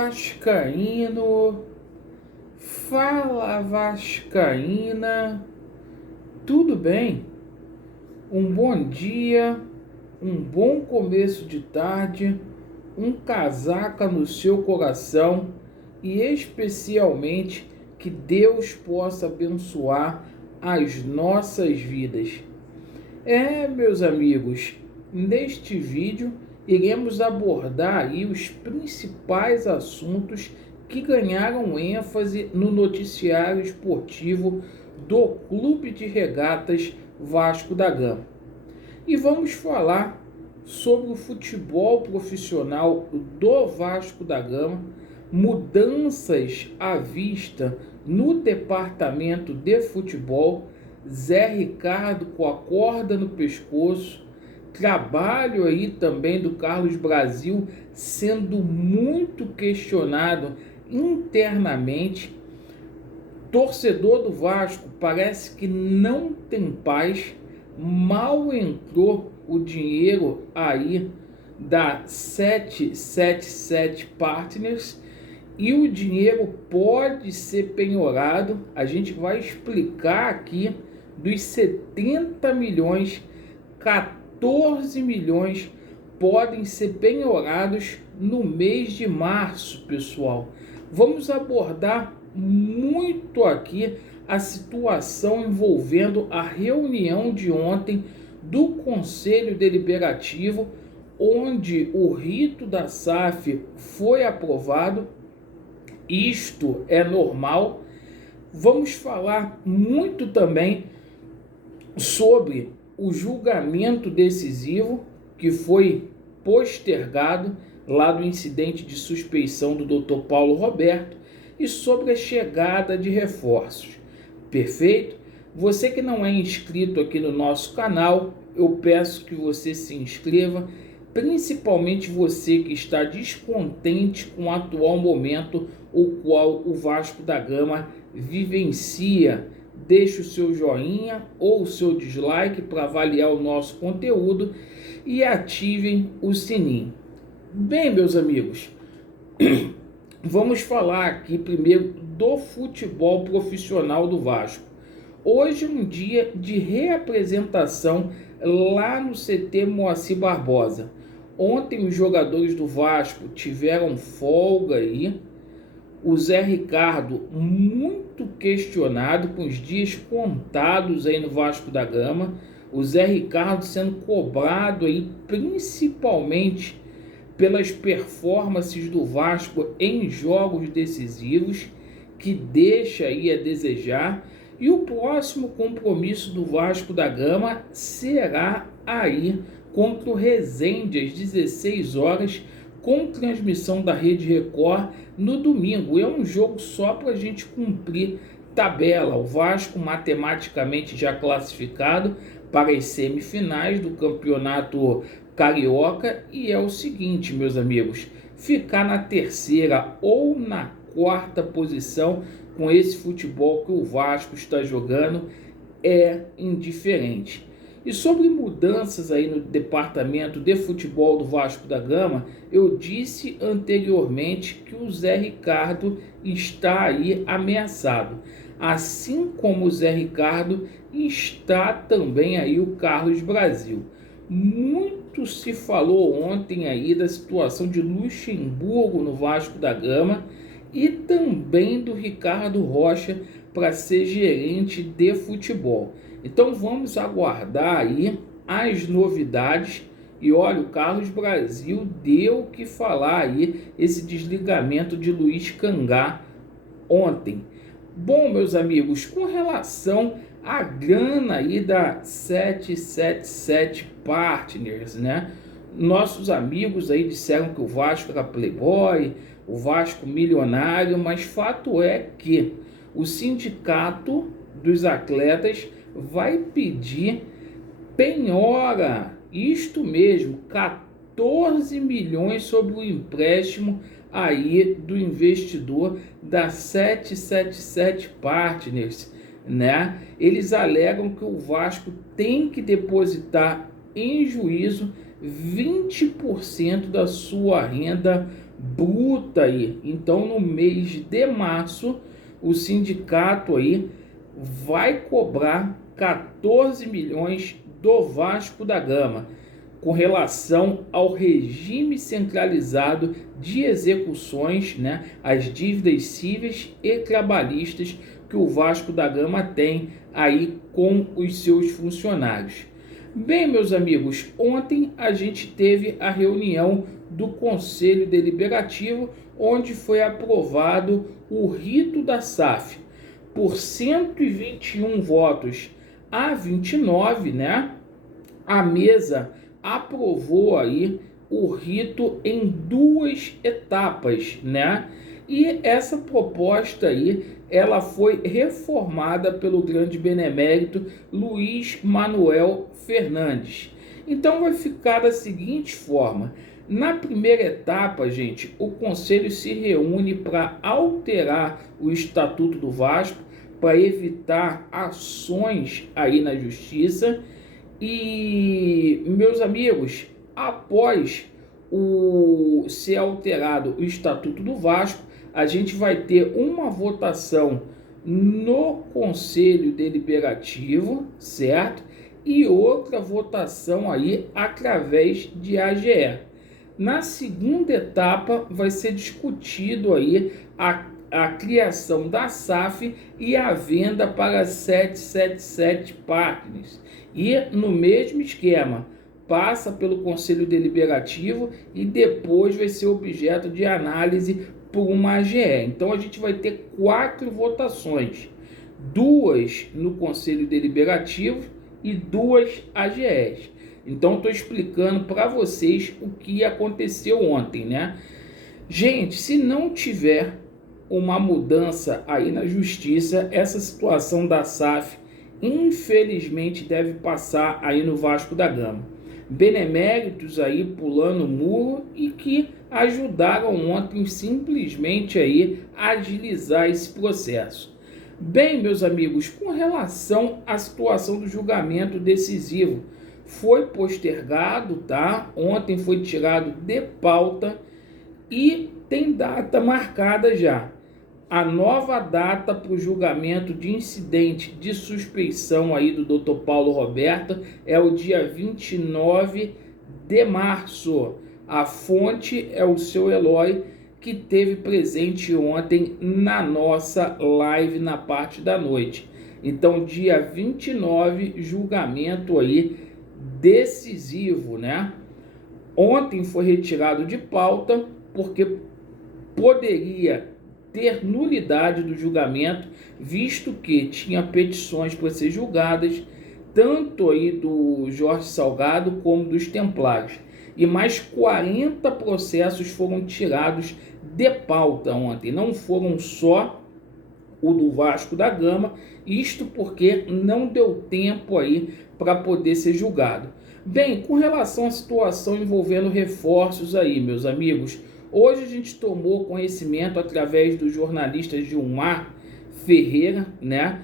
vascaíno, fala vascaína, tudo bem? Um bom dia, um bom começo de tarde, um casaca no seu coração e especialmente que Deus possa abençoar as nossas vidas. Meus amigos, neste vídeo iremos abordar aí os principais assuntos que ganharam ênfase no noticiário esportivo do Clube de Regatas Vasco da Gama. E vamos falar sobre o futebol profissional do Vasco da Gama, mudanças à vista no departamento de futebol, Zé Ricardo com a corda no pescoço, trabalho aí também do Carlos Brasil sendo muito questionado internamente. Torcedor do Vasco parece que não tem paz, mal entrou o dinheiro aí da 777 Partners e o dinheiro pode ser penhorado. A gente vai explicar aqui dos 70 milhões, 14 milhões podem ser penhorados no mês de março, pessoal. Vamos abordar muito aqui a situação envolvendo a reunião de ontem do Conselho Deliberativo, onde o rito da SAF foi aprovado. Isto é normal. Vamos falar muito também sobre o julgamento decisivo que foi postergado lá do incidente de suspeição do Dr. Paulo Roberto e sobre a chegada de reforços. Perfeito? Você que não é inscrito aqui no nosso canal, eu peço que você se inscreva, principalmente você que está descontente com o atual momento o qual o Vasco da Gama vivencia. Deixe o seu joinha ou o seu dislike para avaliar o nosso conteúdo e ativem o sininho. Bem, meus amigos, vamos falar aqui primeiro do futebol profissional do Vasco. Hoje é um dia de reapresentação lá no CT Moacir Barbosa. Ontem os jogadores do Vasco tiveram folga aí. O Zé Ricardo muito questionado, com os dias contados aí no Vasco da Gama. O Zé Ricardo sendo cobrado aí principalmente pelas performances do Vasco em jogos decisivos, que deixa aí a desejar. E o próximo compromisso do Vasco da Gama será aí contra o Resende às 16 horas, com transmissão da Rede Record no domingo. É um jogo só para a gente cumprir tabela. O Vasco matematicamente já classificado para as semifinais do Campeonato Carioca, e é o seguinte, meus amigos, ficar na terceira ou na quarta posição com esse futebol que o Vasco está jogando é indiferente. E sobre mudanças aí no departamento de futebol do Vasco da Gama, eu disse anteriormente que o Zé Ricardo está aí ameaçado. Assim como o Zé Ricardo, está também aí o Carlos Brasil. Muito se falou ontem aí da situação de Luxemburgo no Vasco da Gama e também do Ricardo Rocha para ser gerente de futebol. Então vamos aguardar aí as novidades. E olha, o Carlos Brasil deu o que falar aí, esse desligamento de Luiz Cangá ontem. Bom, meus amigos, com relação à grana aí da 777 Partners, né? Nossos amigos aí disseram que o Vasco era playboy, o Vasco milionário, mas fato é que o sindicato dos atletas vai pedir penhora, isto mesmo, 14 milhões sobre o empréstimo aí do investidor da 777 Partners, né? Eles alegam que o Vasco tem que depositar em juízo 20% da sua renda bruta aí. Então, no mês de março, o sindicato aí vai cobrar 14 milhões do Vasco da Gama com relação ao regime centralizado de execuções, né, as dívidas cíveis e trabalhistas que o Vasco da Gama tem aí com os seus funcionários. Bem, meus amigos, ontem a gente teve a reunião do Conselho Deliberativo, onde foi aprovado o rito da SAF por 121 votos a 29, né? A mesa aprovou aí o rito em 2 etapas, né? E essa proposta aí, ela foi reformada pelo grande benemérito Luiz Manuel Fernandes. Então vai ficar da seguinte forma: na primeira etapa, gente, o Conselho se reúne para alterar o Estatuto do Vasco, para evitar ações aí na Justiça. E, meus amigos, após ser alterado o Estatuto do Vasco, a gente vai ter uma votação no Conselho Deliberativo, certo? E outra votação aí através de AGE. Na segunda etapa vai ser discutido aí a criação da SAF e a venda para 777 Partners. E no mesmo esquema, passa pelo Conselho Deliberativo e depois vai ser objeto de análise por uma AGE. Então a gente vai ter 4 votações, 2 no Conselho Deliberativo e 2 AGEs. Então estou explicando para vocês o que aconteceu ontem, né? Gente, se não tiver uma mudança aí na Justiça, essa situação da SAF infelizmente deve passar aí no Vasco da Gama. Beneméritos aí pulando o muro e que ajudaram ontem simplesmente aí a agilizar esse processo. Bem, meus amigos, com relação à situação do julgamento decisivo, foi postergado, tá? Ontem foi tirado de pauta e tem data marcada já. A nova data para o julgamento de incidente de suspeição aí do Dr. Paulo Roberto é o dia 29 de março. A fonte é o seu Eloy, que teve presente ontem na nossa live na parte da noite. Então, dia 29, julgamento aí decisivo, né? Ontem foi retirado de pauta porque poderia ter nulidade do julgamento, visto que tinha petições para ser julgadas, tanto aí do Jorge Salgado como dos Templários. E mais 40 processos foram tirados de pauta ontem. Não foram só o do Vasco da Gama, isto porque não deu tempo aí para poder ser julgado. Bem, com relação à situação envolvendo reforços aí, meus amigos, hoje a gente tomou conhecimento através do jornalista Gilmar Ferreira, né,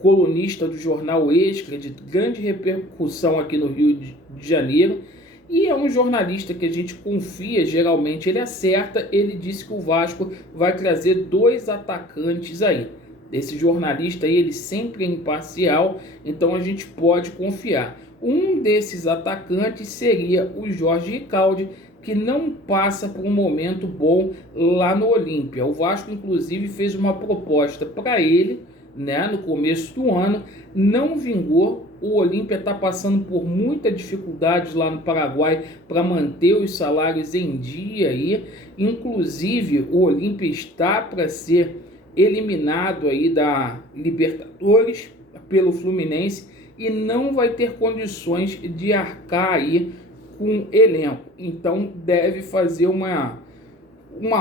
colunista do jornal Extra, de grande repercussão aqui no Rio de Janeiro, e é um jornalista que a gente confia, geralmente ele acerta. Ele disse que o Vasco vai trazer 2 atacantes aí. Esse jornalista aí, ele sempre é imparcial, então a gente pode confiar. Um desses atacantes seria o Jorge Ricaldi, que não passa por um momento bom lá no Olímpia. O Vasco, inclusive, fez uma proposta para ele, né, no começo do ano, não vingou. O Olímpia está passando por muita dificuldade lá no Paraguai para manter os salários em dia aí. Inclusive, o Olímpia está para ser eliminado aí da Libertadores pelo Fluminense e não vai ter condições de arcar aí com elenco. Então deve fazer uma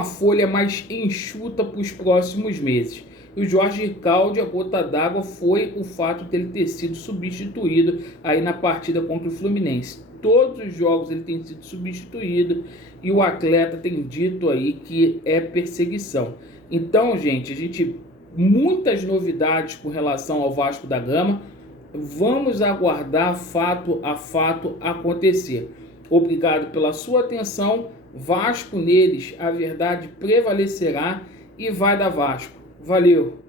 folha mais enxuta para os próximos meses. E o Jorge Ricaldi, a gota d'água foi o fato dele ter sido substituído aí na partida contra o Fluminense. Todos os jogos ele tem sido substituído e o atleta tem dito aí que é perseguição. Então, gente, muitas novidades com relação ao Vasco da Gama. Vamos aguardar fato a fato acontecer. Obrigado pela sua atenção. Vasco neles, a verdade prevalecerá e vai dar Vasco. Valeu!